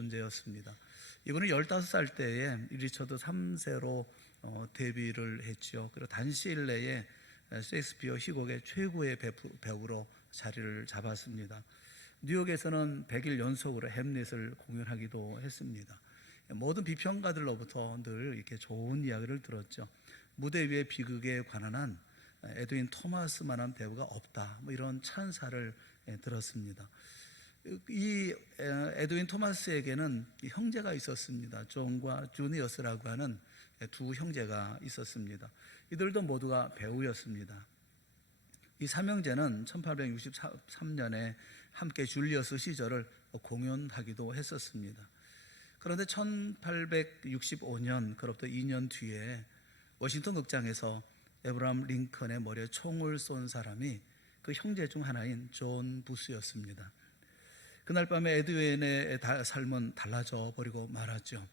존재였습니다. 이분은 15살 때에 리처드 3세로 데뷔를 했죠. 그리고 단시일 내에 셰익스피어 희곡의 최고의 배우로 자리를 잡았습니다. 뉴욕에서는 100일 연속으로 햄릿을 공연하기도 했습니다. 모든 비평가들로부터 늘 이렇게 좋은 이야기를 들었죠. 무대 위의 비극에 관한 한 에드윈 토마스만한 배우가 없다, 이런 찬사를 들었습니다. 이 에드윈 토마스에게는 형제가 있었습니다. 존과 주니어스라고 하는 두 형제가 있었습니다. 이들도 모두가 배우였습니다. 이 삼형제는 1863년에 함께 줄리어스 시절을 공연하기도 했었습니다. 그런데 1865년, 그로부터 2년 뒤에 워싱턴 극장에서 에브라함 링컨의 머리에 총을 쏜 사람이 그 형제 중 하나인 존 부스였습니다. 그날 밤에 에드윈의 삶은 달라져 버리고 말았죠.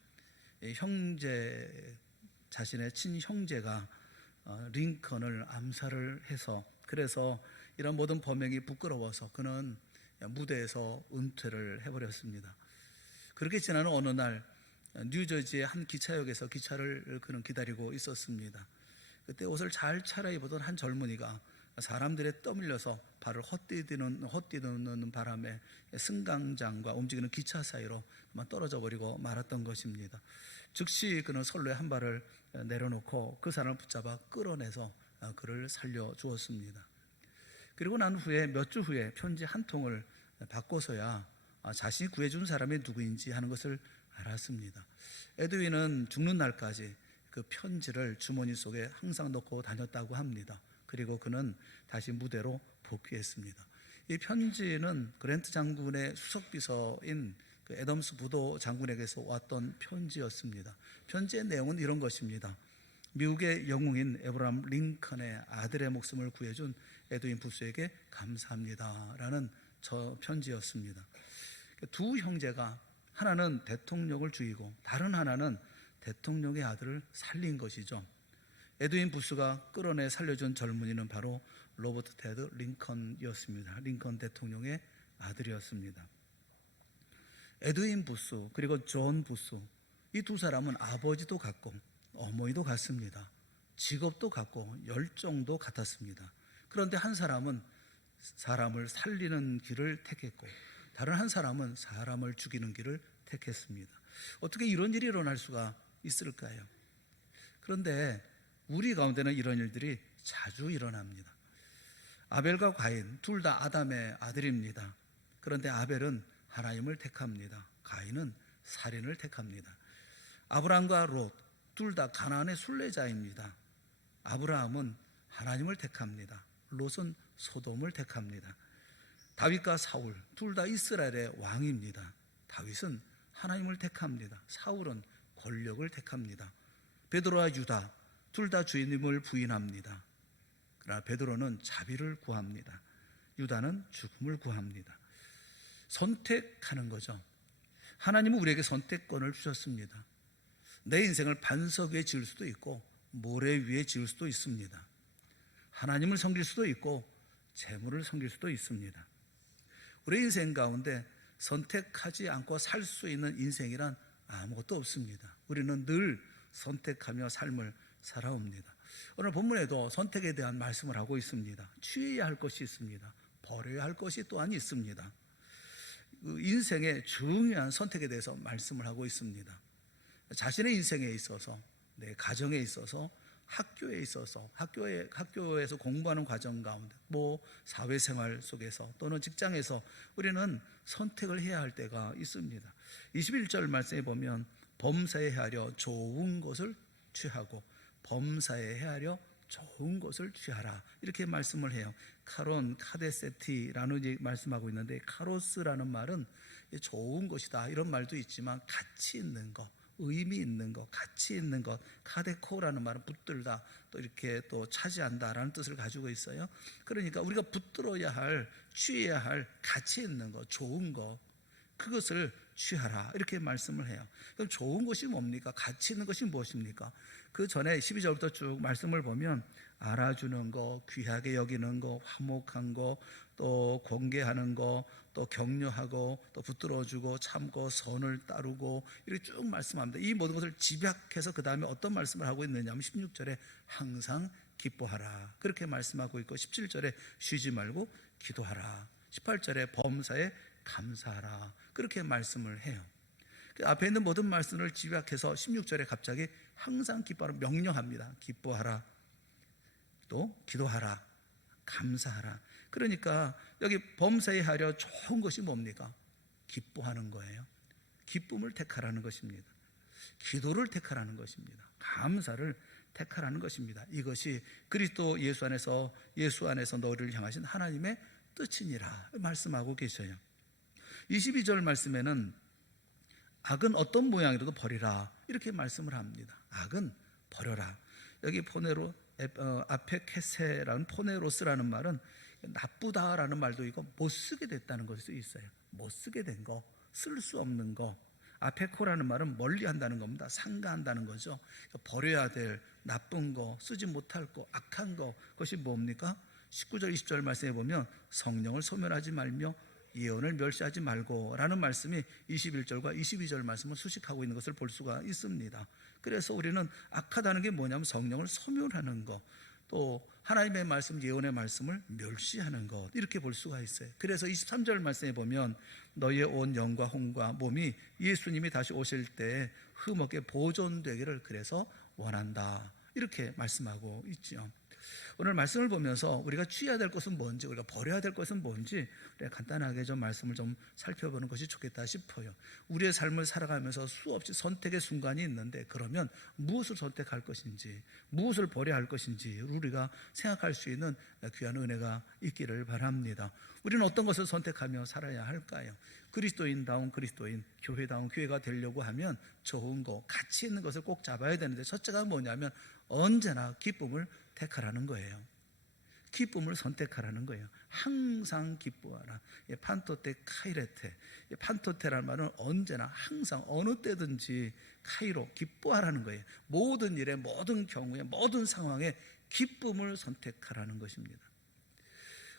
자신의 친형제가 링컨을 암살을 해서, 그래서 이런 모든 범행이 부끄러워서 그는 무대에서 은퇴를 해버렸습니다. 그렇게 지나는 어느 날 뉴저지의 한 기차역에서 기차를 그는 기다리고 있었습니다. 그때 옷을 잘 차려입었던 한 젊은이가 사람들에 떠밀려서 발을 헛디디는 바람에 승강장과 움직이는 기차 사이로 떨어져 버리고 말았던 것입니다. 즉시 그는 선로에 한 발을 내려놓고 그 사람을 붙잡아 끌어내서 그를 살려주었습니다. 그리고 난 후에 몇 주 후에 편지 한 통을 받고서야 자신이 구해준 사람이 누구인지 하는 것을 알았습니다. 에드윈은 죽는 날까지 그 편지를 주머니 속에 항상 넣고 다녔다고 합니다. 그리고 그는 다시 무대로 복귀했습니다. 이 편지는 그랜트 장군의 수석비서인 그 애덤스 부도 장군에게서 왔던 편지였습니다. 편지의 내용은 이런 것입니다. 미국의 영웅인 에브라함 링컨의 아들의 목숨을 구해준 에드윈 부스에게 감사합니다라는 저 편지였습니다. 두 형제가 하나는 대통령을 죽이고 다른 하나는 대통령의 아들을 살린 것이죠. 에드윈 부스가 끌어내 살려준 젊은이는 바로 로버트 테드 링컨이었습니다. 링컨 대통령의 아들이었습니다. 에드윈 부스 그리고 존 부스, 이 두 사람은 아버지도 같고 어머니도 같습니다. 직업도 같고 열정도 같았습니다. 그런데 한 사람은 사람을 살리는 길을 택했고 다른 한 사람은 사람을 죽이는 길을 택했습니다. 어떻게 이런 일이 일어날 수가 있을까요? 그런데 우리 가운데는 이런 일들이 자주 일어납니다. 아벨과 가인 둘 다 아담의 아들입니다. 그런데 아벨은 하나님을 택합니다. 가인은 살인을 택합니다. 아브라함과 롯 둘 다 가나안의 순례자입니다. 아브라함은 하나님을 택합니다. 롯은 소돔을 택합니다. 다윗과 사울 둘 다 이스라엘의 왕입니다. 다윗은 하나님을 택합니다. 사울은 권력을 택합니다. 베드로와 유다 둘 다 주님을 부인합니다. 그러나 베드로는 자비를 구합니다. 유다는 죽음을 구합니다. 선택하는 거죠. 하나님은 우리에게 선택권을 주셨습니다. 내 인생을 반석 위에 지을 수도 있고 모래 위에 지을 수도 있습니다. 하나님을 섬길 수도 있고 재물을 섬길 수도 있습니다. 우리 인생 가운데 선택하지 않고 살 수 있는 인생이란 아무것도 없습니다. 우리는 늘 선택하며 삶을 살아옵니다. 오늘 본문에도 선택에 대한 말씀을 하고 있습니다. 취해야 할 것이 있습니다. 버려야 할 것이 또한 있습니다. 인생의 중요한 선택에 대해서 말씀을 하고 있습니다. 자신의 인생에 있어서, 내 가정에 있어서, 학교에 있어서, 학교에서 공부하는 과정 가운데, 사회생활 속에서 또는 직장에서 우리는 선택을 해야 할 때가 있습니다. 21절 말씀에 보면 범사에 헤아려 좋은 것을 취하고 범사에 헤아려 좋은 것을 취하라, 이렇게 말씀을 해요. 카론, 카데세티라는 말씀하고 있는데, 카로스라는 말은 좋은 것이다 이런 말도 있지만 가치 있는 것, 의미 있는 것, 가치 있는 것, 카데코라는 말은 붙들다, 또 이렇게 또 차지한다라는 뜻을 가지고 있어요. 그러니까 우리가 붙들어야 할, 취해야 할 가치 있는 것, 좋은 것, 그것을 취하라, 이렇게 말씀을 해요. 그럼 좋은 것이 뭡니까? 가치 있는 것이 무엇입니까? 그 전에 12절부터 쭉 말씀을 보면 알아주는 거, 귀하게 여기는 거, 화목한 거, 또 공개하는 거, 또 격려하고 또 붙들어주고 참고 선을 따르고 이렇게 쭉 말씀합니다. 이 모든 것을 집약해서 그 다음에 어떤 말씀을 하고 있느냐 하면 16절에 항상 기뻐하라 그렇게 말씀하고 있고, 17절에 쉬지 말고 기도하라, 18절에 범사에 감사하라 그렇게 말씀을 해요. 그 앞에 있는 모든 말씀을 집약해서 16절에 갑자기 항상 기뻐하라 명령합니다. 기뻐하라, 또 기도하라, 감사하라. 그러니까 여기 범사에 하려 좋은 것이 뭡니까? 기뻐하는 거예요. 기쁨을 택하라는 것입니다. 기도를 택하라는 것입니다. 감사를 택하라는 것입니다. 이것이 그리스도 예수 안에서 너희를 향하신 하나님의 뜻이니라 말씀하고 계셔요. 22절 말씀에는 악은 어떤 모양이라도 버리라 이렇게 말씀을 합니다. 악은 버려라. 여기 포네로 아페케세라는 포네로스라는 말은 나쁘다라는 말도 있고 못 쓰게 됐다는 것이 있어요. 못 쓰게 된 거, 쓸 수 없는 거. 아페코라는 말은 멀리한다는 겁니다. 상가한다는 거죠. 버려야 될 나쁜 거, 쓰지 못할 거, 악한 거, 그것이 뭡니까? 19절 20절 말씀에 보면 성령을 소멸하지 말며 예언을 멸시하지 말고 라는 말씀이 21절과 22절 말씀을 수식하고 있는 것을 볼 수가 있습니다. 그래서 우리는 악하다는 게 뭐냐면 성령을 소멸하는 것, 또 하나님의 말씀, 예언의 말씀을 멸시하는 것, 이렇게 볼 수가 있어요. 그래서 23절 말씀에 보면 너희의 온 영과 혼과 몸이 예수님이 다시 오실 때 흠없게 보존되기를 그래서 원한다 이렇게 말씀하고 있죠. 오늘 말씀을 보면서 우리가 취해야 될 것은 뭔지, 우리가 버려야 될 것은 뭔지 간단하게 좀 말씀을 좀 살펴보는 것이 좋겠다 싶어요. 우리의 삶을 살아가면서 수없이 선택의 순간이 있는데, 그러면 무엇을 선택할 것인지, 무엇을 버려야 할 것인지 우리가 생각할 수 있는 귀한 은혜가 있기를 바랍니다. 우리는 어떤 것을 선택하며 살아야 할까요? 그리스도인다운 그리스도인, 교회다운 교회가 되려고 하면 좋은 거, 가치 있는 것을 꼭 잡아야 되는데, 첫째가 뭐냐면 언제나 기쁨을 택하라는 거예요. 기쁨을 선택하라는 거예요. 항상 기뻐하라. 판토테 카이레테. 판토테라는 말은 언제나 항상 어느 때든지 카이로 기뻐하라는 거예요. 모든 일에, 모든 경우에, 모든 상황에 기쁨을 선택하라는 것입니다.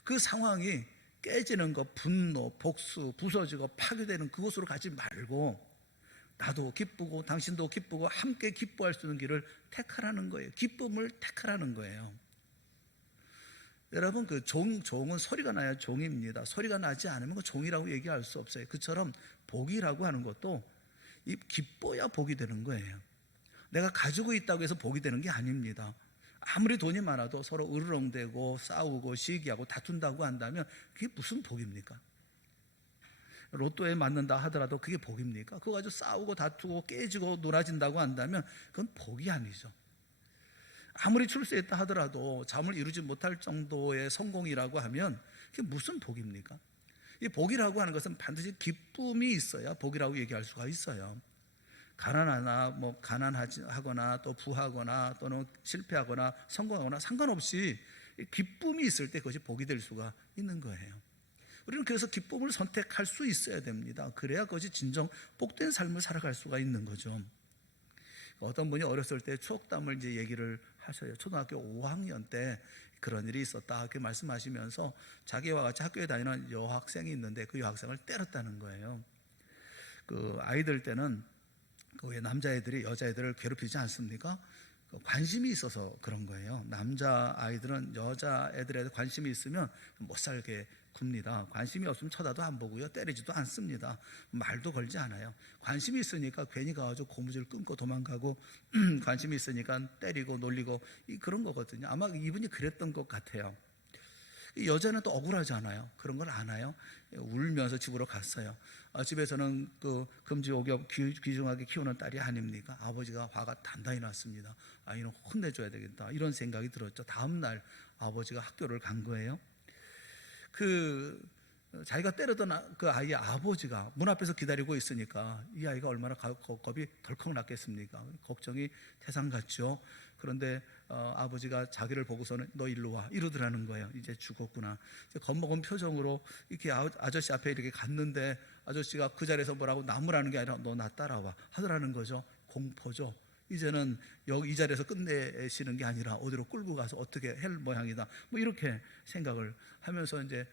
그 상황이 깨지는 것, 분노, 복수, 부서지고 파괴되는 그것으로 가지 말고 나도 기쁘고 당신도 기쁘고 함께 기뻐할 수 있는 길을 택하라는 거예요. 기쁨을 택하라는 거예요. 여러분, 그 종은 소리가 나야 종입니다. 소리가 나지 않으면 그 종이라고 얘기할 수 없어요. 그처럼 복이라고 하는 것도 기뻐야 복이 되는 거예요. 내가 가지고 있다고 해서 복이 되는 게 아닙니다. 아무리 돈이 많아도 서로 으르렁대고 싸우고 시기하고 다툰다고 한다면 그게 무슨 복입니까? 로또에 맞는다 하더라도 그게 복입니까? 그거 가지고 싸우고 다투고 깨지고 놀아진다고 한다면 그건 복이 아니죠. 아무리 출세했다 하더라도 잠을 이루지 못할 정도의 성공이라고 하면 그게 무슨 복입니까? 이 복이라고 하는 것은 반드시 기쁨이 있어야 복이라고 얘기할 수가 있어요. 가난하거나 또 부하거나 또는 실패하거나 성공하거나 상관없이 기쁨이 있을 때 그것이 복이 될 수가 있는 거예요. 우리는 그래서 기쁨을 선택할 수 있어야 됩니다. 그래야 그것이 진정 복된 삶을 살아갈 수가 있는 거죠. 어떤 분이 어렸을 때 추억담을 이제 얘기를 하셔요. 초등학교 5학년 때 그런 일이 있었다 이렇게 말씀하시면서 자기와 같이 학교에 다니는 여학생이 있는데 그 여학생을 때렸다는 거예요. 그 아이들 때는 그 남자애들이 여자애들을 괴롭히지 않습니까? 관심이 있어서 그런 거예요. 남자 아이들은 여자애들에 관심이 있으면 못 살게 굽니다. 관심이 없으면 쳐다도 안 보고요, 때리지도 않습니다. 말도 걸지 않아요. 관심이 있으니까 괜히 가가지고 고무줄 끊고 도망가고 관심이 있으니까 때리고 놀리고 그런 거거든요. 아마 이분이 그랬던 것 같아요. 여자는 또 억울하잖아요. 그런 걸 아나요? 울면서 집으로 갔어요. 집에서는 그 금지옥엽 귀중하게 키우는 딸이 아닙니까? 아버지가 화가 단단히 났습니다. 아이는 혼내줘야 되겠다 이런 생각이 들었죠. 다음 날 아버지가 학교를 간 거예요. 자기가 때렸던 그 아이의 아버지가 문 앞에서 기다리고 있으니까 이 아이가 얼마나 겁이 덜컥 났겠습니까? 걱정이 태산 같죠. 그런데 아버지가 자기를 보고서는 너 일로 와 이러더라는 거예요. 이제 죽었구나. 이제 겁먹은 표정으로 이렇게 아저씨 앞에 이렇게 갔는데 아저씨가 그 자리에서 뭐라고 나무라는 게 아니라 너 나 따라와 하더라는 거죠. 공포죠. 이제는 여기 이 자리에서 끝내시는 게 아니라 어디로 끌고 가서 어떻게 할 모양이다 뭐 이렇게 생각을 하면서 이제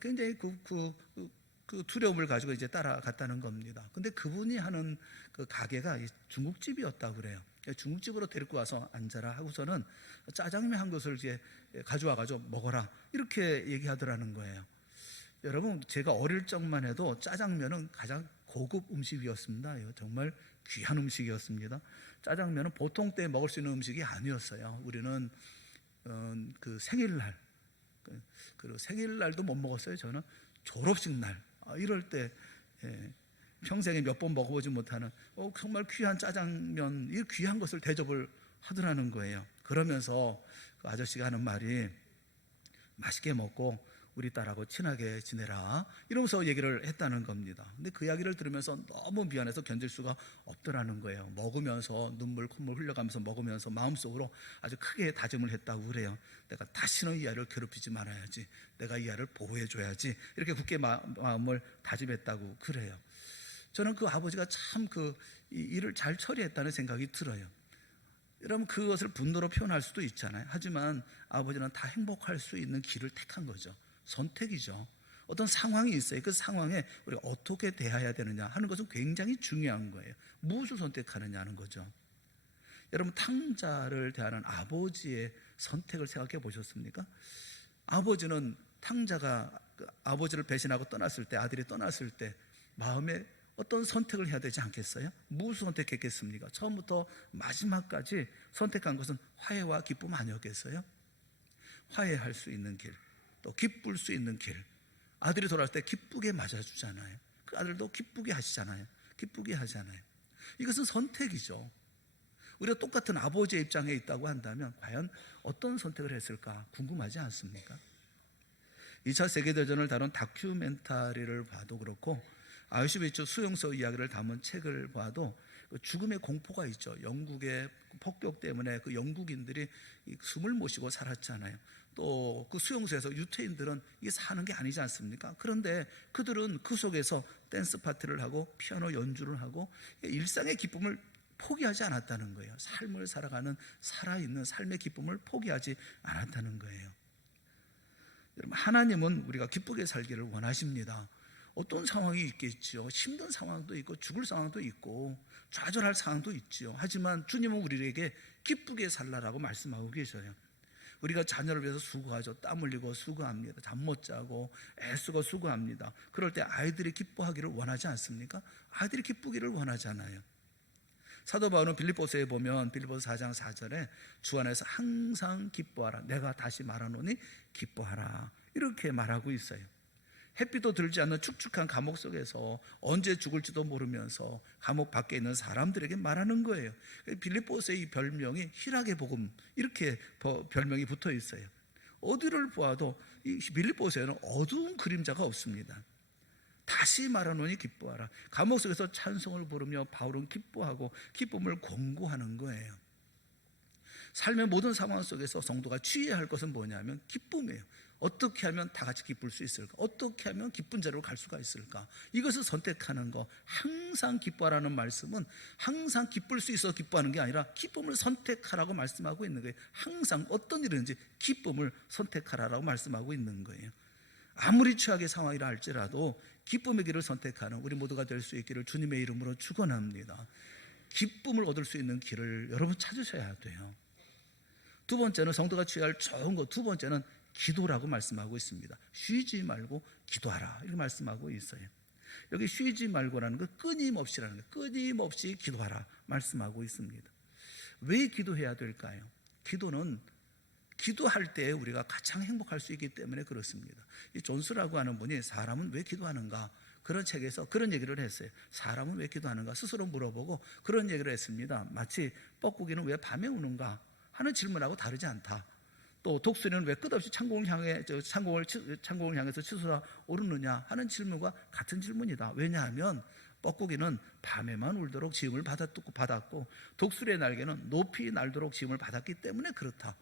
굉장히 그 그 두려움을 가지고 이제 따라갔다는 겁니다. 근데 그분이 하는 그 가게가 중국집이었다고 그래요. 중국집으로 데리고 와서 앉아라 하고서는 짜장면 한 그릇을 이제 가져와 가지고 먹어라 이렇게 얘기하더라는 거예요. 여러분, 제가 어릴 적만 해도 짜장면은 가장 고급 음식이었습니다. 정말 귀한 음식이었습니다. 짜장면은 보통 때 먹을 수 있는 음식이 아니었어요. 우리는 그 생일날, 그리고 생일날도 못 먹었어요. 저는 졸업식 날 이럴 때 평생에 몇 번 먹어보지 못하는 정말 귀한 짜장면, 이 귀한 것을 대접을 하더라는 거예요. 그러면서 그 아저씨가 하는 말이 맛있게 먹고 우리 딸하고 친하게 지내라 이러면서 얘기를 했다는 겁니다. 근데 그 이야기를 들으면서 너무 미안해서 견딜 수가 없더라는 거예요. 먹으면서 눈물 콧물 흘려가면서 먹으면서 마음속으로 아주 크게 다짐을 했다고 그래요. 내가 다시는 이 아이를 괴롭히지 말아야지, 내가 이 아이를 보호해줘야지, 이렇게 굳게 마음을 다짐했다고 그래요. 저는 그 아버지가 참 그 일을 잘 처리했다는 생각이 들어요. 여러분, 그것을 분노로 표현할 수도 있잖아요. 하지만 아버지는 다 행복할 수 있는 길을 택한 거죠. 선택이죠. 어떤 상황이 있어요. 그 상황에 우리가 어떻게 대해야 되느냐 하는 것은 굉장히 중요한 거예요. 무엇을 선택하느냐 하는 거죠. 여러분, 탕자를 대하는 아버지의 선택을 생각해 보셨습니까? 아버지는 탕자가 아버지를 배신하고 떠났을 때, 아들이 떠났을 때 마음에 어떤 선택을 해야 되지 않겠어요? 무엇을 선택했겠습니까? 처음부터 마지막까지 선택한 것은 화해와 기쁨 아니었겠어요? 화해할 수 있는 길, 또 기쁠 수 있는 길. 아들이 돌아올 때 기쁘게 맞아주잖아요. 그 아들도 기쁘게 하시잖아요. 기쁘게 하잖아요. 이것은 선택이죠. 우리가 똑같은 아버지의 입장에 있다고 한다면 과연 어떤 선택을 했을까 궁금하지 않습니까? 2차 세계대전을 다룬 다큐멘터리를 봐도 그렇고 아우슈비츠 수용소 이야기를 담은 책을 봐도 죽음의 공포가 있죠. 영국의 폭격 때문에 그 영국인들이 숨을 못 쉬고 살았잖아요. 또 그 수용소에서 유태인들은 이게 사는 게 아니지 않습니까? 그런데 그들은 그 속에서 댄스 파티를 하고 피아노 연주를 하고 일상의 기쁨을 포기하지 않았다는 거예요. 삶을 살아가는 살아있는 삶의 기쁨을 포기하지 않았다는 거예요. 여러분, 하나님은 우리가 기쁘게 살기를 원하십니다. 어떤 상황이 있겠죠. 힘든 상황도 있고 죽을 상황도 있고 좌절할 상황도 있죠. 하지만 주님은 우리에게 기쁘게 살라라고 말씀하고 계셔요. 우리가 자녀를 위해서 수고하죠. 땀 흘리고 수고합니다. 잠 못 자고 애쓰고 수고합니다. 그럴 때 아이들이 기뻐하기를 원하지 않습니까? 아이들이 기쁘기를 원하잖아요. 사도 바울은 빌립보서에 보면 빌립보서 4장 4절에 주 안에서 항상 기뻐하라. 내가 다시 말하노니 기뻐하라. 이렇게 말하고 있어요. 햇빛도 들지 않는 축축한 감옥 속에서 언제 죽을지도 모르면서 감옥 밖에 있는 사람들에게 말하는 거예요. 빌립보서의 이 별명이 희락의 복음, 이렇게 별명이 붙어 있어요. 어디를 보아도 이 빌립보서에는 어두운 그림자가 없습니다. 다시 말하노니 기뻐하라. 감옥 속에서 찬송을 부르며 바울은 기뻐하고 기쁨을 공고하는 거예요. 삶의 모든 상황 속에서 성도가 취해야 할 것은 뭐냐면 기쁨이에요. 어떻게 하면 다 같이 기쁠 수 있을까? 어떻게 하면 기쁜 자리로 갈 수가 있을까? 이것을 선택하는 거. 항상 기뻐하라는 말씀은 항상 기쁠 수 있어서 기뻐하는 게 아니라 기쁨을 선택하라고 말씀하고 있는 거예요. 항상 어떤 일이든지 기쁨을 선택하라고 말씀하고 있는 거예요. 아무리 최악의 상황이라 할지라도 기쁨의 길을 선택하는 우리 모두가 될 수 있기를 주님의 이름으로 축원합니다. 기쁨을 얻을 수 있는 길을 여러분 찾으셔야 돼요. 두 번째는 성도가 취해야 할 좋은 것, 두 번째는 기도라고 말씀하고 있습니다. 쉬지 말고 기도하라 이렇게 말씀하고 있어요. 여기 쉬지 말고라는 건 끊임없이라는 거예요. 끊임없이 기도하라 말씀하고 있습니다. 왜 기도해야 될까요? 기도는 기도할 때 우리가 가장 행복할 수 있기 때문에 그렇습니다. 이 존스라고 하는 분이 사람은 왜 기도하는가 그런 책에서 그런 얘기를 했어요. 사람은 왜 기도하는가 스스로 물어보고 그런 얘기를 했습니다. 마치 뻐꾸기는 왜 밤에 우는가 하는 질문하고 다르지 않다. 또 독수리는 왜 끝없이 창공을 향해서 치솟아 오르느냐 하는 질문과 같은 질문이다. 왜냐하면 뻐꾸기는 밤에만 울도록 지음을 받았고 독수리의 날개는 높이 날도록 지음을 받았기 때문에 그렇다.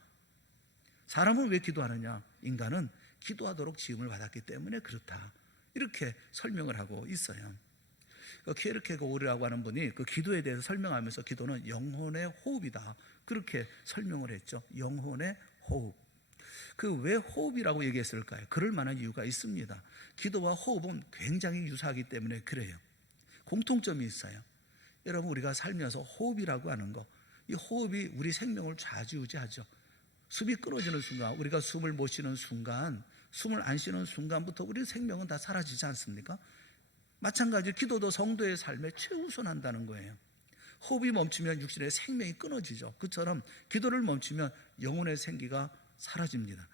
사람은 왜 기도하느냐? 인간은 기도하도록 지음을 받았기 때문에 그렇다. 이렇게 설명을 하고 있어요. 키에르케고르라고 하는 분이 그 기도에 대해서 설명하면서 기도는 영혼의 호흡이다. 그렇게 설명을 했죠. 영혼의 호흡. 그 왜 호흡이라고 얘기했을까요? 그럴 만한 이유가 있습니다. 기도와 호흡은 굉장히 유사하기 때문에 그래요. 공통점이 있어요. 여러분, 우리가 살면서 호흡이라고 하는 거, 이 호흡이 우리 생명을 좌지우지하죠. 숨이 끊어지는 순간, 우리가 숨을 못 쉬는 순간, 숨을 안 쉬는 순간부터 우리 생명은 다 사라지지 않습니까? 마찬가지로 기도도 성도의 삶에 최우선한다는 거예요. 호흡이 멈추면 육신의 생명이 끊어지죠. 그처럼 기도를 멈추면 영혼의 생기가 사라집니다.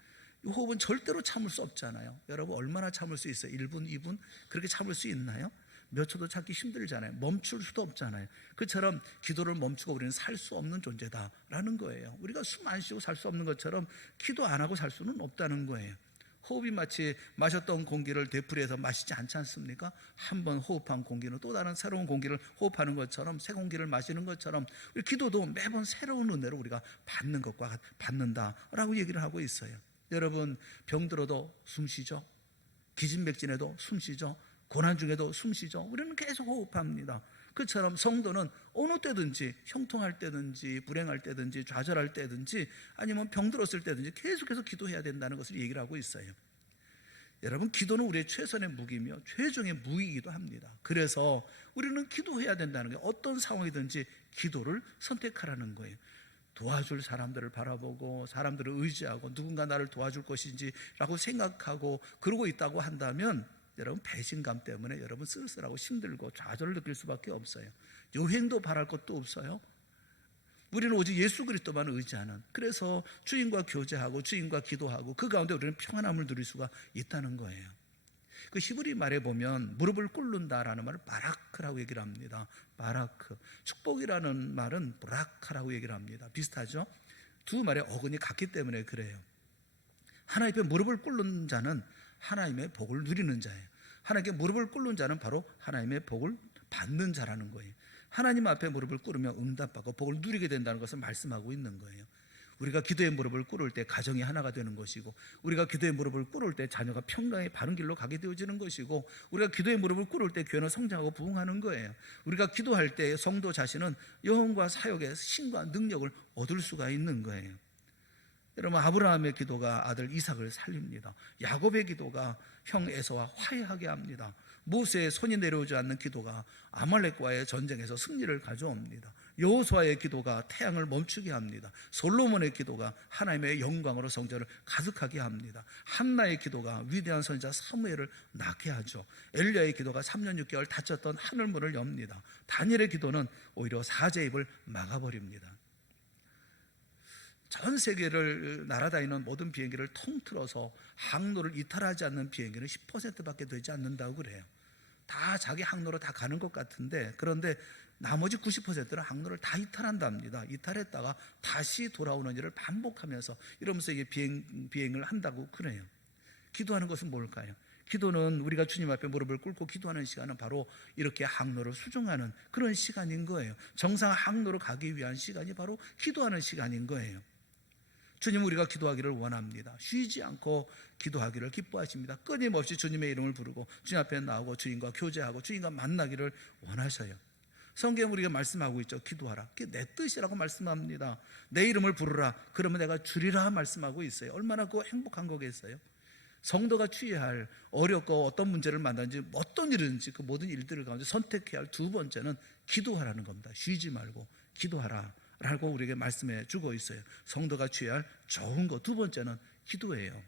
이 호흡은 절대로 참을 수 없잖아요. 여러분, 얼마나 참을 수 있어요? 1분, 2분? 그렇게 참을 수 있나요? 몇 초도 참기 힘들잖아요. 멈출 수도 없잖아요. 그처럼 기도를 멈추고 우리는 살 수 없는 존재다라는 거예요. 우리가 숨 안 쉬고 살 수 없는 것처럼 기도 안 하고 살 수는 없다는 거예요. 호흡이 마치 마셨던 공기를 되풀이해서 마시지 않지 않습니까? 한번 호흡한 공기는 또 다른 새로운 공기를 호흡하는 것처럼, 새 공기를 마시는 것처럼 우리 기도도 매번 새로운 은혜로 우리가 받는 것과 받는다라고 얘기를 하고 있어요. 여러분, 병들어도 숨 쉬죠. 기진맥진해도 숨 쉬죠. 고난 중에도 숨 쉬죠. 우리는 계속 호흡합니다. 그처럼 성도는 어느 때든지, 형통할 때든지, 불행할 때든지, 좌절할 때든지, 아니면 병들었을 때든지 계속해서 기도해야 된다는 것을 얘기를 하고 있어요. 여러분, 기도는 우리의 최선의 무기며 최종의 무기이기도 합니다. 그래서 우리는 기도해야 된다는 게, 어떤 상황이든지 기도를 선택하라는 거예요. 도와줄 사람들을 바라보고 사람들을 의지하고 누군가 나를 도와줄 것인지 라고 생각하고 그러고 있다고 한다면, 여러분, 배신감 때문에 여러분 쓸쓸하고 힘들고 좌절을 느낄 수밖에 없어요. 여행도 바랄 것도 없어요. 우리는 오직 예수 그리스도만 의지하는, 그래서 주님과 교제하고 주님과 기도하고 그 가운데 우리는 평안함을 누릴 수가 있다는 거예요. 그 히브리 말에 보면 무릎을 꿇는다라는 말을 바라크라고 얘기를 합니다. 바라크. 축복이라는 말은 브라카라고 얘기를 합니다. 비슷하죠? 두 말의 어근이 같기 때문에 그래요. 하나님 앞에 무릎을 꿇는 자는 하나님의 복을 누리는 자예요. 하나님께 무릎을 꿇는 자는 바로 하나님의 복을 받는 자라는 거예요. 하나님 앞에 무릎을 꿇으면 응답받고 복을 누리게 된다는 것을 말씀하고 있는 거예요. 우리가 기도의 무릎을 꿇을 때 가정이 하나가 되는 것이고, 우리가 기도의 무릎을 꿇을 때 자녀가 평강의 바른 길로 가게 되어지는 것이고, 우리가 기도의 무릎을 꿇을 때 교회는 성장하고 부흥하는 거예요. 우리가 기도할 때 성도 자신은 영혼과 사역의 신과 능력을 얻을 수가 있는 거예요. 여러분, 아브라함의 기도가 아들 이삭을 살립니다. 야곱의 기도가 형 에서와 화해하게 합니다. 모세의 손이 내려오지 않는 기도가 아말렉과의 전쟁에서 승리를 가져옵니다. 여호수아의 기도가 태양을 멈추게 합니다. 솔로몬의 기도가 하나님의 영광으로 성전을 가득하게 합니다. 한나의 기도가 위대한 선지자 사무엘을 낳게 하죠. 엘리야의 기도가 3년 6개월 닫혔던 하늘문을 엽니다. 다니엘의 기도는 오히려 사자의 입을 막아버립니다. 전 세계를 날아다니는 모든 비행기를 통틀어서 항로를 이탈하지 않는 비행기는 10%밖에 되지 않는다고 그래요. 다 자기 항로로 다 가는 것 같은데, 그런데 나머지 90%는 항로를 다 이탈한답니다. 이탈했다가 다시 돌아오는 일을 반복하면서 이러면서 이게 비행을 한다고 그래요. 기도하는 것은 뭘까요? 기도는 우리가 주님 앞에 무릎을 꿇고 기도하는 시간은 바로 이렇게 항로를 수정하는 그런 시간인 거예요. 정상 항로로 가기 위한 시간이 바로 기도하는 시간인 거예요. 주님, 우리가 기도하기를 원합니다. 쉬지 않고 기도하기를 기뻐하십니다. 끊임없이 주님의 이름을 부르고 주님 앞에 나오고 주님과 교제하고 주님과 만나기를 원하셔요. 성경에 우리가 말씀하고 있죠. 기도하라. 그게 내 뜻이라고 말씀합니다. 내 이름을 부르라. 그러면 내가 주리라 말씀하고 있어요. 얼마나 그거 행복한 거겠어요. 성도가 취해야 할, 어렵고 어떤 문제를 만나든지 어떤 일이든지 그 모든 일들을 가운데 선택해야 할 두 번째는 기도하라는 겁니다. 쉬지 말고 기도하라 라고 우리에게 말씀해 주고 있어요. 성도가 취해야 할 좋은 거 두 번째는 기도예요.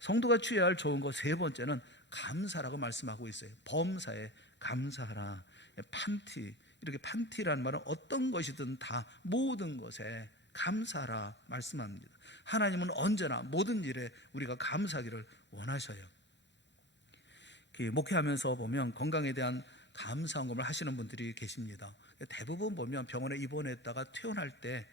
성도가 취해야 할 좋은 거 세 번째는 감사라고 말씀하고 있어요. 범사에 감사하라. 판티, 이렇게 판티라는 말은 어떤 것이든 다 모든 것에 감사하라 말씀합니다. 하나님은 언제나 모든 일에 우리가 감사하기를 원하셔요. 목회하면서 보면 건강에 대한 감사헌금을 하시는 분들이 계십니다. 대부분 보면 병원에 입원했다가 퇴원할 때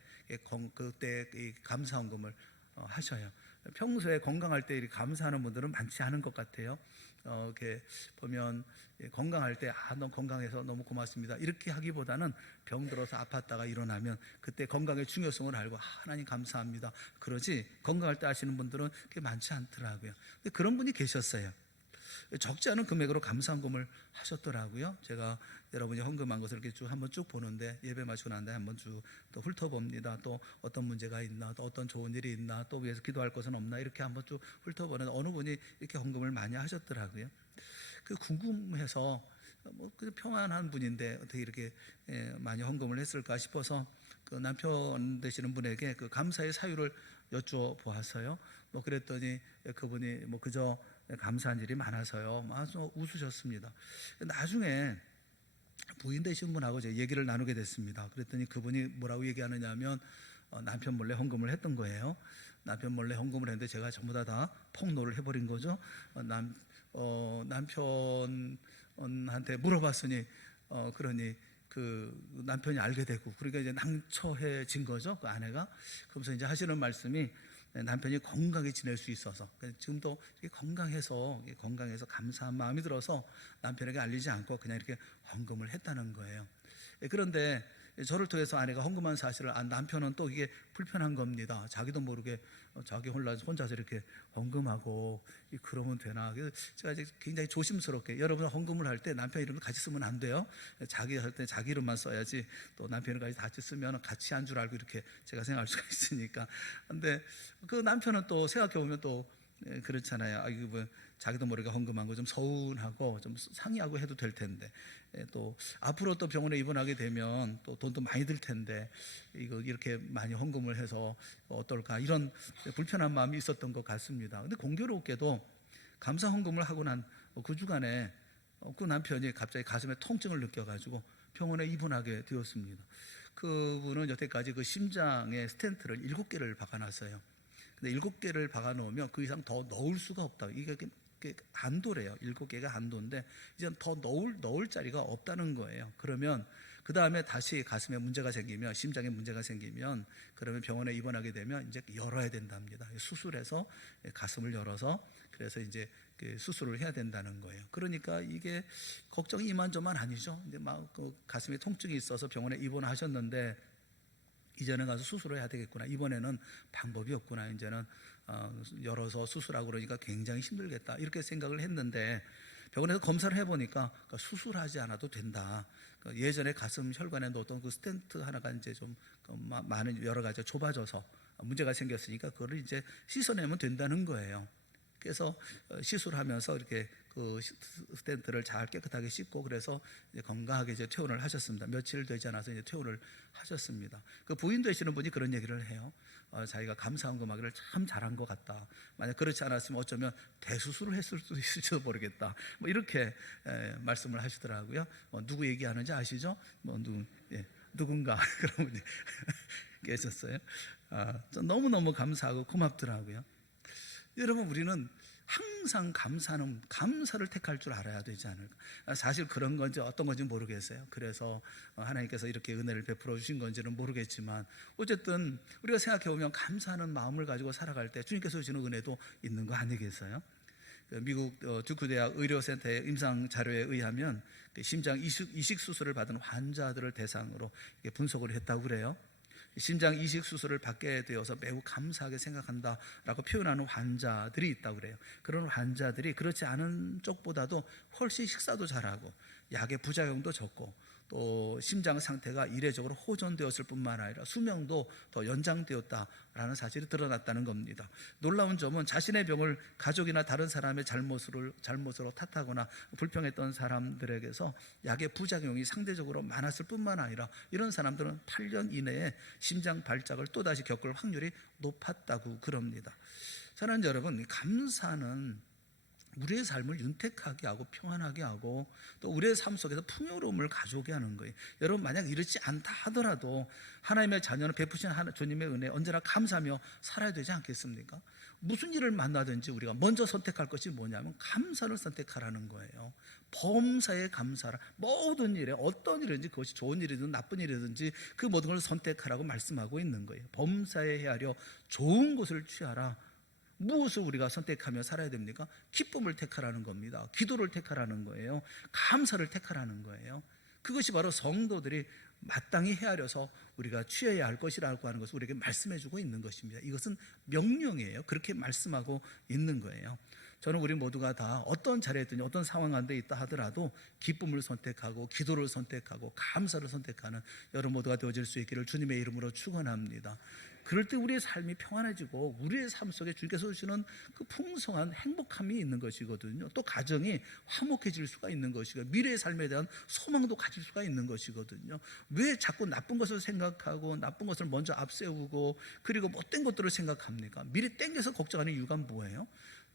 그때 감사헌금을 하셔요. 평소에 건강할 때 감사하는 분들은 많지 않은 것 같아요. 이렇게 보면 건강할 때 넌 건강해서 너무 고맙습니다 이렇게 하기보다는 병들어서 아팠다가 일어나면 그때 건강의 중요성을 알고 하나님 감사합니다 그러지, 건강할 때 하시는 분들은 그렇게 많지 않더라고요. 근데 그런 분이 계셨어요. 적지 않은 금액으로 감사헌금을 하셨더라고요. 제가 여러분이 헌금한 것을 이렇게 한번 쭉 보는데, 예배 마치고 난 다음에 한번 쭉 또 훑어봅니다. 또 어떤 문제가 있나, 또 어떤 좋은 일이 있나, 또 위해서 기도할 것은 없나, 이렇게 한번 쭉 훑어보는데 어느 분이 이렇게 헌금을 많이 하셨더라고요. 그 궁금해서 그 평안한 분인데 어떻게 이렇게 많이 헌금을 했을까 싶어서 그 남편 되시는 분에게 그 감사의 사유를 여쭤보았어요. 그랬더니 그분이 그저 감사한 일이 많아서요, 아주 웃으셨습니다. 나중에 부인 되신 분하고 제가 얘기를 나누게 됐습니다. 그랬더니 그분이 뭐라고 얘기하느냐면 남편 몰래 헌금을 했던 거예요. 남편 몰래 헌금을 했는데 제가 전부 다 폭로를 해버린 거죠. 남편한테 물어봤으니 그러니 그 남편이 알게 되고, 그러니까 이제 낭처해진 거죠, 그 아내가. 그러면서 이제 하시는 말씀이 남편이 건강하게 지낼 수 있어서, 지금도 건강해서 감사한 마음이 들어서 남편에게 알리지 않고 그냥 이렇게 헌금을 했다는 거예요. 그런데 저를 통해서 아내가 헌금한 사실을 안 남편은 또 이게 불편한 겁니다. 자기도 모르게 자기 혼자서 이렇게 헌금하고 그러면 되나. 그래서 제가 이제 굉장히 조심스럽게, 여러분 헌금을 할 때 남편 이름을 같이 쓰면 안 돼요. 자기 할 때 자기 이름만 써야지, 또 남편 이름까지 같이 쓰면 같이 한 줄 알고 이렇게 제가 생각할 수가 있으니까. 근데 그 남편은 또 생각해 보면 또 그렇잖아요. 이거 뭐 자기도 모르게 헌금한 거 좀 서운하고 좀 상의하고 해도 될 텐데, 또 앞으로 또 병원에 입원하게 되면 또 돈도 많이 들 텐데 이거 이렇게 많이 헌금을 해서 어떨까, 이런 불편한 마음이 있었던 것 같습니다. 근데 공교롭게도 감사 헌금을 하고 난 그 주간에 그 남편이 갑자기 가슴에 통증을 느껴가지고 병원에 입원하게 되었습니다. 그분은 여태까지 그 심장에 스텐트를 7개를 박아놨어요. 근데 7개를 박아놓으면 그 이상 더 넣을 수가 없다. 이게 한도래요. 7개가 한도인데 이제 더 넣을 자리가 없다는 거예요. 그러면 그 다음에 다시 가슴에 문제가 생기면, 심장에 문제가 생기면, 그러면 병원에 입원하게 되면 이제 열어야 된답니다. 수술해서 가슴을 열어서, 그래서 이제 수술을 해야 된다는 거예요. 그러니까 이게 걱정이 이만저만 아니죠. 이제 막 가슴에 통증이 있어서 병원에 입원하셨는데 이제는 가서 수술을 해야 되겠구나, 이번에는 방법이 없구나, 이제는 열어서 수술하고 그러니까 굉장히 힘들겠다, 이렇게 생각을 했는데 병원에서 검사를 해보니까 수술하지 않아도 된다. 예전에 가슴 혈관에 넣었던 그 스텐트 하나가 이제 좀 많은 여러 가지 좁아져서 문제가 생겼으니까 그거를 이제 씻어내면 된다는 거예요. 그래서 시술하면서 이렇게 그 스텐트를 잘 깨끗하게 씻고, 그래서 이제 건강하게 이제 퇴원을 하셨습니다. 며칠 되지 않아서 이제 퇴원을 하셨습니다. 그 부인 되시는 분이 그런 얘기를 해요. 자기가 감사헌금하기를 참 잘한 것 같다. 만약 그렇지 않았으면 어쩌면 대수술을 했을 수도 있을지도 모르겠다. 이렇게 말씀을 하시더라고요. 누구 얘기하는지 아시죠? 누군가 그런 분이 계셨어요. 너무너무 감사하고 고맙더라고요. 여러분, 우리는 항상 감사를 택할 줄 알아야 되지 않을까. 사실 그런 건지 어떤 건지 모르겠어요. 그래서 하나님께서 이렇게 은혜를 베풀어 주신 건지는 모르겠지만, 어쨌든 우리가 생각해 보면 감사하는 마음을 가지고 살아갈 때 주님께서 주시는 은혜도 있는 거 아니겠어요? 미국 듀크 대학 의료센터의 임상 자료에 의하면 심장 이식 수술을 받은 환자들을 대상으로 분석을 했다고 그래요. 심장 이식 수술을 받게 되어서 매우 감사하게 생각한다라고 표현하는 환자들이 있다고 그래요. 그런 환자들이 그렇지 않은 쪽보다도 훨씬 식사도 잘하고 약의 부작용도 적고 또 심장 상태가 이례적으로 호전되었을 뿐만 아니라 수명도 더 연장되었다라는 사실이 드러났다는 겁니다. 놀라운 점은 자신의 병을 가족이나 다른 사람의 잘못으로 탓하거나 불평했던 사람들에게서 약의 부작용이 상대적으로 많았을 뿐만 아니라 이런 사람들은 8년 이내에 심장 발작을 또다시 겪을 확률이 높았다고 그럽니다. 사랑하는 여러분, 감사는 우리의 삶을 윤택하게 하고 평안하게 하고 또 우리의 삶 속에서 풍요로움을 가져오게 하는 거예요. 여러분, 만약 이렇지 않다 하더라도 하나님의 자녀는 베푸신 주님의 은혜에 언제나 감사하며 살아야 되지 않겠습니까? 무슨 일을 만나든지 우리가 먼저 선택할 것이 뭐냐면 감사를 선택하라는 거예요. 범사에 감사라. 모든 일에, 어떤 일이든지 그것이 좋은 일이든 나쁜 일이든지 그 모든 걸 선택하라고 말씀하고 있는 거예요. 범사에 헤아려 좋은 것을 취하라. 무엇을 우리가 선택하며 살아야 됩니까? 기쁨을 택하라는 겁니다. 기도를 택하라는 거예요. 감사를 택하라는 거예요. 그것이 바로 성도들이 마땅히 헤아려서 우리가 취해야 할 것이라고 하는 것을 우리에게 말씀해 주고 있는 것입니다. 이것은 명령이에요. 그렇게 말씀하고 있는 거예요. 저는 우리 모두가 다 어떤 자리에 있든지 어떤 상황 가운데 있다 하더라도 기쁨을 선택하고 기도를 선택하고 감사를 선택하는 여러분 모두가 되어질 수 있기를 주님의 이름으로 축원합니다. 그럴 때 우리의 삶이 평안해지고 우리의 삶 속에 주께서 주시는 그 풍성한 행복함이 있는 것이거든요. 또 가정이 화목해질 수가 있는 것이고 미래의 삶에 대한 소망도 가질 수가 있는 것이거든요. 왜 자꾸 나쁜 것을 생각하고 나쁜 것을 먼저 앞세우고 그리고 못된 것들을 생각합니까? 미리 땡겨서 걱정하는 이유가 뭐예요?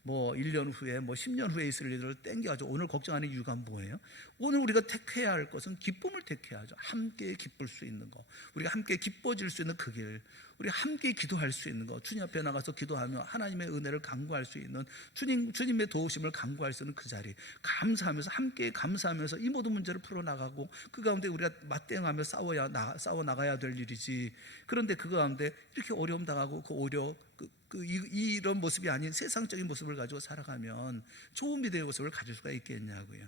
뭐 1년 후에 뭐 10년 후에 있을 일들을 땡겨가지고 오늘 걱정하는 이유가 뭐예요? 오늘 우리가 택해야 할 것은 기쁨을 택해야죠. 함께 기쁠 수 있는 거, 우리가 함께 기뻐질 수 있는 그 길, 우리가 함께 기도할 수 있는 거, 주님 앞에 나가서 기도하며 하나님의 은혜를 간구할 수 있는 주님의 도우심을 간구할 수 있는 그 자리, 감사하면서 함께 감사하면서 이 모든 문제를 풀어나가고 그 가운데 우리가 맞대응하며 싸워 나가야 될 일이지. 그런데 그 가운데 이렇게 어려움 당하고 그 오히려 이런 모습이 아닌 세상적인 모습을 가지고 살아가면 좋은 미래의 모습을 가질 수가 있겠냐고요.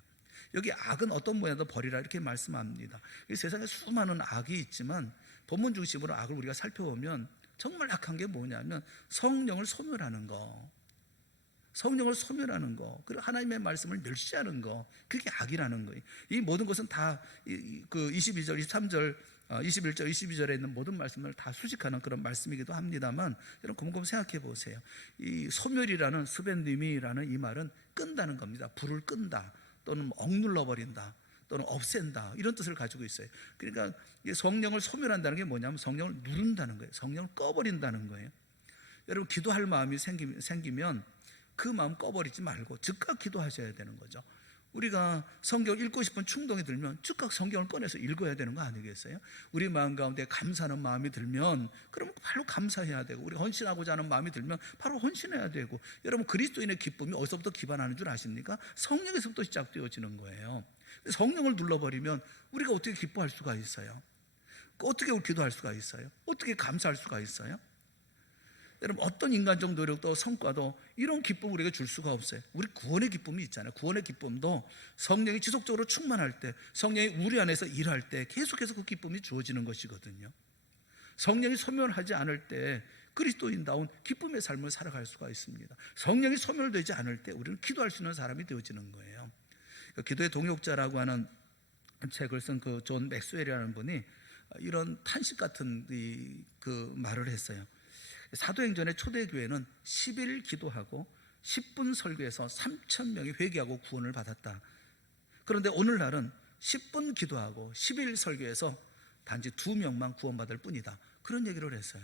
여기 악은 어떤 모양도 버리라 이렇게 말씀합니다. 이 세상에 수많은 악이 있지만 본문 중심으로 악을 우리가 살펴보면 정말 악한 게 뭐냐면 성령을 소멸하는 거, 성령을 소멸하는 거, 그리고 하나님의 말씀을 멸시하는 거, 그게 악이라는 거예요. 이 모든 것은 다 그 22절, 23절, 21절, 22절에 있는 모든 말씀을 다 수식하는 그런 말씀이기도 합니다만, 여러분 곰곰 생각해 보세요. 이 소멸이라는 스벤님이라는 이 말은 끈다는 겁니다. 불을 끈다, 또는 억눌러 버린다, 또는 없앤다, 이런 뜻을 가지고 있어요. 그러니까 성령을 소멸한다는 게 뭐냐면 성령을 누른다는 거예요. 성령을 꺼버린다는 거예요. 여러분 기도할 마음이 생기면 그 마음 꺼버리지 말고 즉각 기도하셔야 되는 거죠. 우리가 성경 읽고 싶은 충동이 들면 즉각 성경을 꺼내서 읽어야 되는 거 아니겠어요? 우리 마음 가운데 감사하는 마음이 들면 그러면 바로 감사해야 되고, 우리가 헌신하고자 하는 마음이 들면 바로 헌신해야 되고. 여러분 그리스도인의 기쁨이 어디서부터 기반하는 줄 아십니까? 성령에서부터 시작되어지는 거예요. 성령을 눌러버리면 우리가 어떻게 기뻐할 수가 있어요? 어떻게 기도할 수가 있어요? 어떻게 감사할 수가 있어요? 여러분 어떤 인간적 노력도 성과도 이런 기쁨을 우리에게 줄 수가 없어요. 우리 구원의 기쁨이 있잖아요. 구원의 기쁨도 성령이 지속적으로 충만할 때, 성령이 우리 안에서 일할 때 계속해서 그 기쁨이 주어지는 것이거든요. 성령이 소멸하지 않을 때 그리스도인다운 기쁨의 삶을 살아갈 수가 있습니다. 성령이 소멸되지 않을 때 우리는 기도할 수 있는 사람이 되어지는 거예요. 기도의 동역자라고 하는 책을 쓴 그 존 맥스웰이라는 분이 이런 탄식 같은 그 말을 했어요. 사도행전의 초대교회는 10일 기도하고 10분 설교해서 3,000명이 회개하고 구원을 받았다. 그런데 오늘날은 10분 기도하고 10일 설교해서 단지 2명만 구원받을 뿐이다. 그런 얘기를 했어요.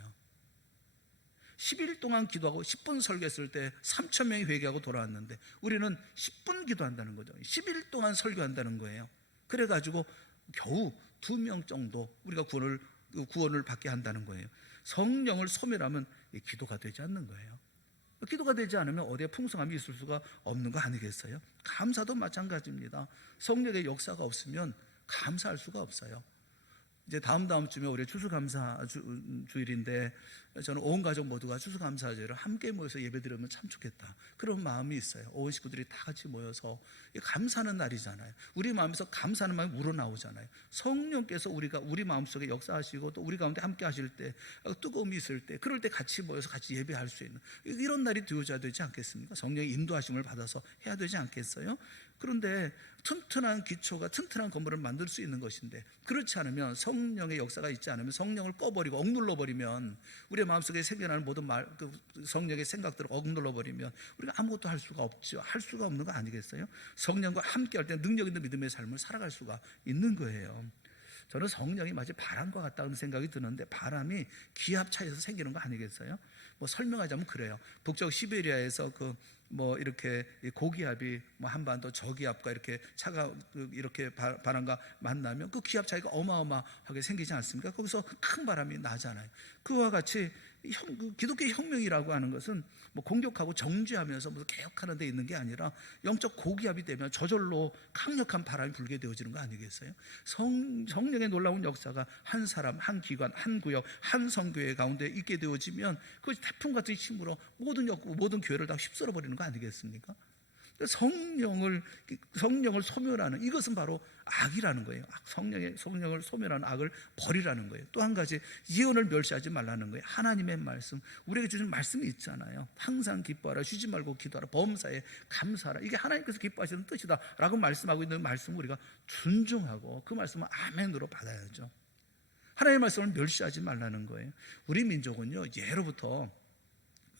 10일 동안 기도하고 10분 설교했을 때 3,000명이 회개하고 돌아왔는데 우리는 10분 기도한다는 거죠. 10일 동안 설교한다는 거예요. 그래가지고 겨우 2명 정도 우리가 구원을 받게 한다는 거예요. 성령을 소멸하면 기도가 되지 않는 거예요. 기도가 되지 않으면 어디에 풍성함이 있을 수가 없는 거 아니겠어요? 감사도 마찬가지입니다. 성령의 역사가 없으면 감사할 수가 없어요. 이제 다음 주에 우리 추수감사 주일인데 저는 온 가족 모두가 추수감사제를 함께 모여서 예배드리면 참 좋겠다, 그런 마음이 있어요. 온 식구들이 다 같이 모여서 감사하는 날이잖아요. 우리 마음에서 감사하는 마음이 우러나오잖아요. 성령께서 우리 마음속에 역사하시고 또 우리 가운데 함께 하실 때, 뜨거움이 있을 때, 그럴 때 같이 모여서 같이 예배할 수 있는 이런 날이 되어져야 되지 않겠습니까? 성령의 인도하심을 받아서 해야 되지 않겠어요? 그런데 튼튼한 기초가 튼튼한 건물을 만들 수 있는 것인데, 그렇지 않으면 성령의 역사가 있지 않으면, 성령을 꺼버리고 억눌러버리면, 우리의 마음속에 생겨나는 모든 성령의 생각들을 억눌러버리면 우리가 아무것도 할 수가 없죠. 할 수가 없는 거 아니겠어요? 성령과 함께 할 때 능력 있는 믿음의 삶을 살아갈 수가 있는 거예요. 저는 성령이 마치 바람과 같다는 생각이 드는데, 바람이 기압 차이에서 생기는 거 아니겠어요? 뭐 설명하자면 그래요. 북쪽 시베리아에서 이렇게 고기압이 한반도 저기압과 이렇게 이렇게 바람과 만나면 그 기압 차이가 어마어마하게 생기지 않습니까? 거기서 큰 바람이 나잖아요. 그와 같이 기독교의 혁명이라고 하는 것은 공격하고 정죄하면서 개혁하는 데 있는 게 아니라 영적 고기압이 되면 저절로 강력한 바람이 불게 되어지는 거 아니겠어요? 성령의 놀라운 역사가 한 사람, 한 기관, 한 구역, 한 성교회 가운데 있게 되어지면 그것이 태풍 같은 힘으로 모든 교회를 다 휩쓸어 버리는 거 아니겠습니까? 성령을 소멸하는 이것은 바로 악이라는 거예요. 성령을 소멸하는 악을 버리라는 거예요. 또 한 가지, 예언을 멸시하지 말라는 거예요. 하나님의 말씀, 우리에게 주신 말씀이 있잖아요. 항상 기뻐하라, 쉬지 말고 기도하라, 범사에 감사하라. 이게 하나님께서 기뻐하시는 뜻이다 라고 말씀하고 있는 말씀을 우리가 존중하고 그 말씀을 아멘으로 받아야죠. 하나님의 말씀을 멸시하지 말라는 거예요. 우리 민족은요, 예로부터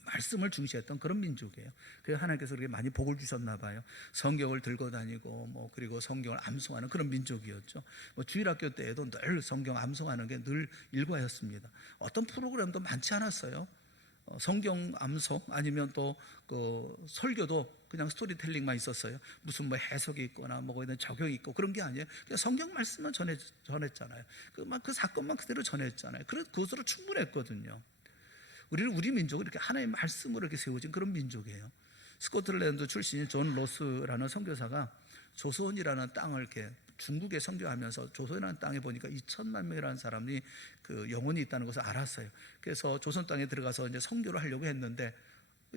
말씀을 중시했던 그런 민족이에요. 그래서 하나님께서 그렇게 많이 복을 주셨나 봐요. 성경을 들고 다니고 그리고 성경을 암송하는 그런 민족이었죠. 주일학교 때에도 늘 성경 암송하는 게 늘 일과였습니다. 어떤 프로그램도 많지 않았어요. 성경 암송 아니면 또 그 설교도 그냥 스토리텔링만 있었어요. 무슨 해석이 있거나 적용이 있고 그런 게 아니에요. 그냥 성경 말씀만 전했잖아요. 그 사건만 그대로 전했잖아요. 그래서 그것으로 충분했거든요. 우리 민족은 이렇게 하나님의 말씀으로 이렇게 세워진 그런 민족이에요. 스코틀랜드 출신인 존 로스라는 선교사가 조선이라는 땅을 이렇게 중국에 선교하면서 조선이라는 땅에 보니까 2천만 명이라는 사람이 그 영혼이 있다는 것을 알았어요. 그래서 조선 땅에 들어가서 이제 선교를 하려고 했는데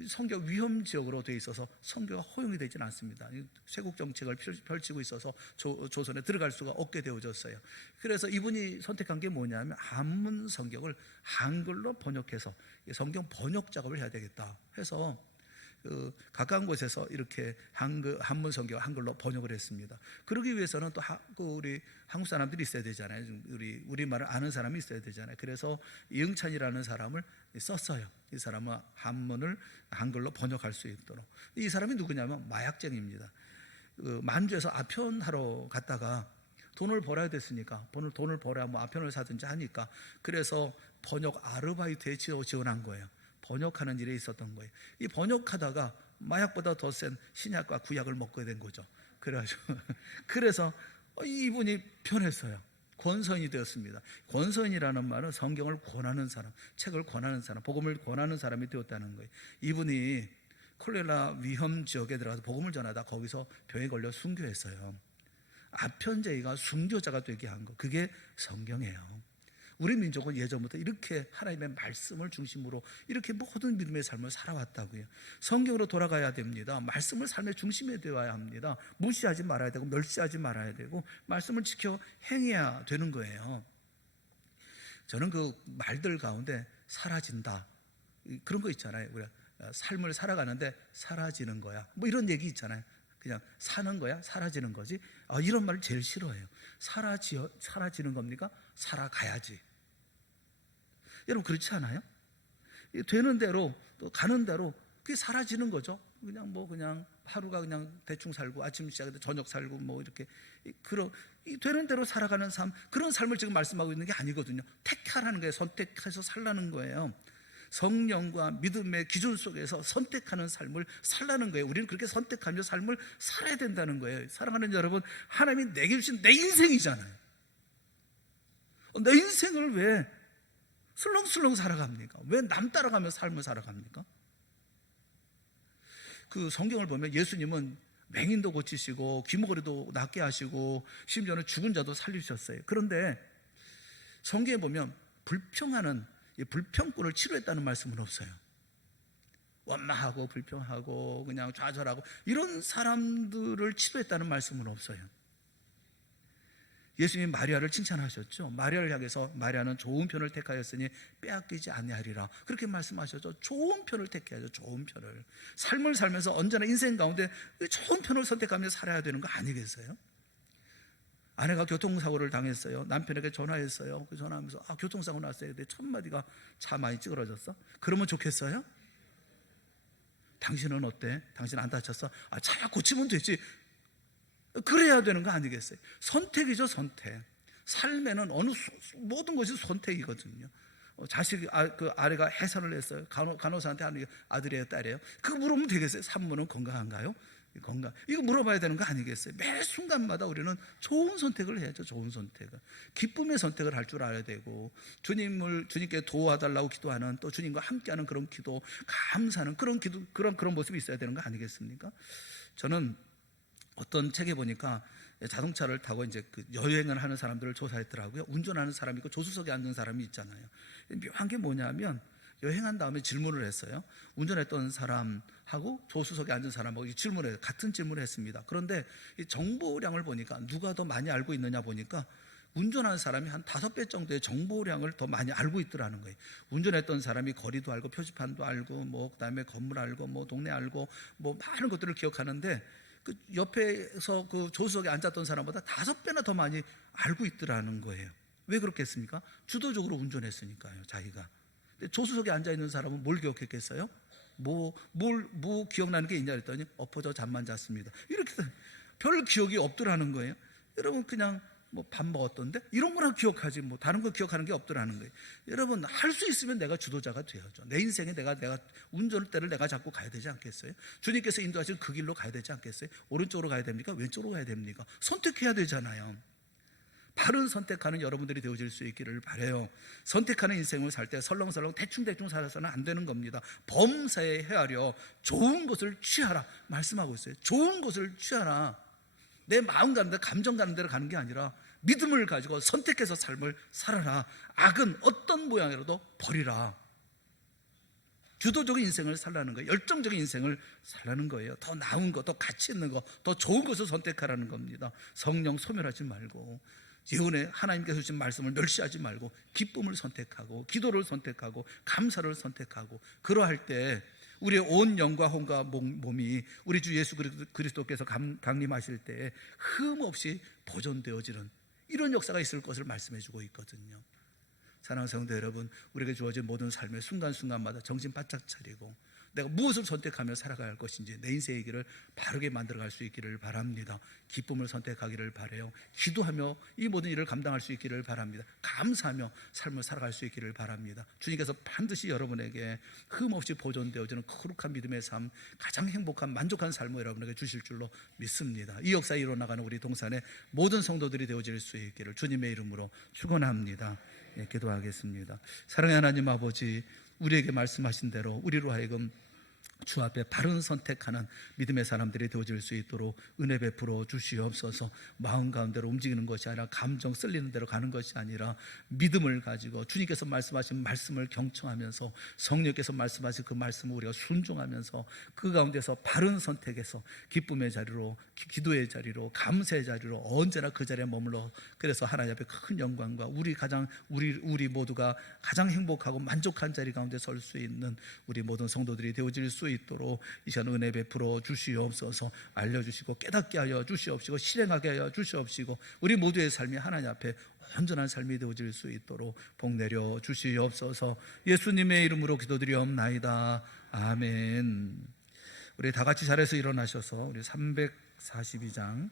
선교 위험 지역으로 되어 있어서 선교가 허용이 되지는 않습니다. 쇄국 정책을 펼치고 있어서 조선에 들어갈 수가 없게 되어졌어요. 그래서 이분이 선택한 게 뭐냐면 한문 성경을 한글로 번역해서 성경 번역 작업을 해야 되겠다 해서 가까운 곳에서 이렇게 한문 성경을 한글로 번역을 했습니다. 그러기 위해서는 또 우리 한국 사람들이 있어야 되잖아요. 우리말을 아는 사람이 있어야 되잖아요. 그래서 이응찬이라는 사람을 썼어요. 이 사람은 한문을 한글로 번역할 수 있도록. 이 사람이 누구냐면 마약쟁이입니다. 만주에서 아편하러 갔다가 돈을 벌어야 됐으니까 돈을 벌어야 아편을 사든지 하니까 그래서 번역 아르바이트에 지원한 거예요. 번역하는 일에 있었던 거예요. 이 번역하다가 마약보다 더 센 신약과 구약을 먹게 된 거죠. 그래서 이분이 변했어요. 권선이 되었습니다. 권선이라는 말은 성경을 권하는 사람, 책을 권하는 사람, 복음을 권하는 사람이 되었다는 거예요. 이분이 콜레라 위험 지역에 들어가서 복음을 전하다 거기서 병에 걸려 순교했어요. 아편제이가 순교자가 되게 한 거, 그게 성경이에요. 우리 민족은 예전부터 이렇게 하나님의 말씀을 중심으로 이렇게 모든 믿음의 삶을 살아왔다고요. 성경으로 돌아가야 됩니다. 말씀을 삶의 중심에 되어야 합니다. 무시하지 말아야 되고 멸시하지 말아야 되고 말씀을 지켜 행해야 되는 거예요. 저는 그 말들 가운데 사라진다 그런 거 있잖아요. 우리가 삶을 살아가는데 사라지는 거야 이런 얘기 있잖아요. 그냥 사는 거야 사라지는 거지. 이런 말을 제일 싫어해요. 사라지는 겁니까? 살아가야지. 여러분 그렇지 않아요? 되는 대로 또 가는 대로 그게 사라지는 거죠. 그냥 하루가 그냥 대충 살고 아침 시작해서 저녁 살고 이렇게 되는 대로 살아가는 삶, 그런 삶을 지금 말씀하고 있는 게 아니거든요. 택하라는 거예요. 선택해서 살라는 거예요. 성령과 믿음의 기준 속에서 선택하는 삶을 살라는 거예요. 우리는 그렇게 선택하며 삶을 살아야 된다는 거예요. 사랑하는 여러분, 하나님이 내게 주신 내 인생이잖아요. 내 인생을 왜 술렁술렁 살아갑니까? 왜 남 따라가며 삶을 살아갑니까? 그 성경을 보면 예수님은 맹인도 고치시고 귀머거리도 낫게 하시고 심지어는 죽은 자도 살리셨어요. 그런데 성경에 보면 불평꾼을 치료했다는 말씀은 없어요. 원망하고 불평하고 그냥 좌절하고 이런 사람들을 치료했다는 말씀은 없어요. 예수님이 마리아를 칭찬하셨죠. 마리아를 향해서 마리아는 좋은 편을 택하였으니 빼앗기지 아니하리라 그렇게 말씀하셨죠. 좋은 편을 택해야죠. 좋은 편을. 삶을 살면서 언제나 인생 가운데 좋은 편을 선택하며 살아야 되는 거 아니겠어요? 아내가 교통사고를 당했어요. 남편에게 전화했어요. 그 전화하면서 교통사고 났어요. 내 첫마디가 차 많이 찌그러졌어? 그러면 좋겠어요? 당신은 어때? 당신 안 다쳤어? 차야 고치면 되지. 그래야 되는 거 아니겠어요? 선택이죠. 선택. 삶에는 모든 것이 선택이거든요. 자식 그 아내가 해산을 했어요. 간호사한테 하는 아들이에요 딸이에요? 그거 물으면 되겠어요? 산모는 건강한가요? 이거 물어봐야 되는 거 아니겠어요? 매 순간마다 우리는 좋은 선택을 해야죠. 좋은 선택을. 기쁨의 선택을 할 줄 알아야 되고 주님께 도와달라고 기도하는, 또 주님과 함께하는 그런 기도, 감사하는 그런 기도, 그런 모습이 있어야 되는 거 아니겠습니까? 저는 어떤 책에 보니까 자동차를 타고 이제 그 여행을 하는 사람들을 조사했더라고요. 운전하는 사람이 있고 조수석에 앉는 사람이 있잖아요. 묘한 게 뭐냐면 여행한 다음에 질문을 했어요. 운전했던 사람하고 조수석에 앉은 사람하고 질문을 같은 질문을 했습니다. 그런데 이 정보량을 보니까 누가 더 많이 알고 있느냐 보니까 운전하는 사람이 한 5배 정도의 정보량을 더 많이 알고 있더라는 거예요. 운전했던 사람이 거리도 알고 표지판도 알고 뭐 그다음에 건물 알고 뭐 동네 알고 뭐 많은 것들을 기억하는데 그 옆에서 그 조수석에 앉았던 사람보다 5배나 더 많이 알고 있더라는 거예요. 왜 그렇겠습니까? 주도적으로 운전했으니까요, 자기가. 근데 조수석에 앉아 있는 사람은 뭘 기억했겠어요? 뭐 기억나는 게 있냐 그랬더니 엎어져 잠만 잤습니다. 이렇게 별 기억이 없더라는 거예요. 여러분 그냥 뭐 밥 먹었던데 이런 거나 기억하지 뭐 다른 거 기억하는 게 없더라는 거예요. 여러분 할 수 있으면 내가 주도자가 되어야죠. 내 인생에 내가 운전대를 내가 잡고 가야 되지 않겠어요? 주님께서 인도하신 그 길로 가야 되지 않겠어요? 오른쪽으로 가야 됩니까? 왼쪽으로 가야 됩니까? 선택해야 되잖아요. 바른 선택하는 여러분들이 되어질 수 있기를 바라요. 선택하는 인생을 살 때 설렁설렁 대충대충 살아서는 안 되는 겁니다. 범사에 헤아려 좋은 것을 취하라 말씀하고 있어요. 좋은 것을 취하라. 내 마음 가는 대로 감정 가는 대로 가는 게 아니라 믿음을 가지고 선택해서 삶을 살아라. 악은 어떤 모양이라도 버리라. 주도적인 인생을 살라는 거예요. 열정적인 인생을 살라는 거예요. 더 나은 거, 더 가치 있는 거, 더 좋은 것을 선택하라는 겁니다. 성령 소멸하지 말고 예언에 하나님께서 주신 말씀을 멸시하지 말고 기쁨을 선택하고 기도를 선택하고 감사를 선택하고 그러할 때 우리의 온 영과 혼과 몸이 우리 주 예수 그리스도께서 강림하실 때 흠없이 보존되어지는 이런 역사가 있을 것을 말씀해 주고 있거든요. 사랑하는 성도 여러분, 우리에게 주어진 모든 삶의 순간순간마다 정신 바짝 차리고 내가 무엇을 선택하며 살아가야 할 것인지 내 인생의 길을 바르게 만들어갈 수 있기를 바랍니다. 기쁨을 선택하기를 바라요. 기도하며 이 모든 일을 감당할 수 있기를 바랍니다. 감사하며 삶을 살아갈 수 있기를 바랍니다. 주님께서 반드시 여러분에게 흠없이 보존되어지는 거룩한 믿음의 삶, 가장 행복한 만족한 삶을 여러분에게 주실 줄로 믿습니다. 이 역사에 일어나가는 우리 동산의 모든 성도들이 되어질 수 있기를 주님의 이름으로 축원합니다. 예, 기도하겠습니다. 사랑의 하나님 아버지, 우리에게 말씀하신 대로 우리로 하여금 주 앞에 바른 선택하는 믿음의 사람들이 되어질 수 있도록 은혜 베풀어 주시옵소서. 마음 가운데로 움직이는 것이 아니라 감정 쓸리는 대로 가는 것이 아니라 믿음을 가지고 주님께서 말씀하신 말씀을 경청하면서 성령께서 말씀하신 그 말씀을 우리가 순종하면서 그 가운데서 바른 선택에서 기쁨의 자리로 기도의 자리로 감사의 자리로 언제나 그 자리에 머물러 그래서 하나님 앞에 큰 영광과 우리 모두가 가장 행복하고 만족한 자리 가운데 설 수 있는 우리 모든 성도들이 되어질 수 있도록 이 시간 은혜 베풀어 주시옵소서. 알려주시고 깨닫게 하여 주시옵시고 실행하게 하여 주시옵시고 우리 모두의 삶이 하나님 앞에 온전한 삶이 되어질 수 있도록 복 내려 주시옵소서. 예수님의 이름으로 기도드리옵나이다. 아멘. 우리 다 같이 자리에서 일어나셔서 우리 342장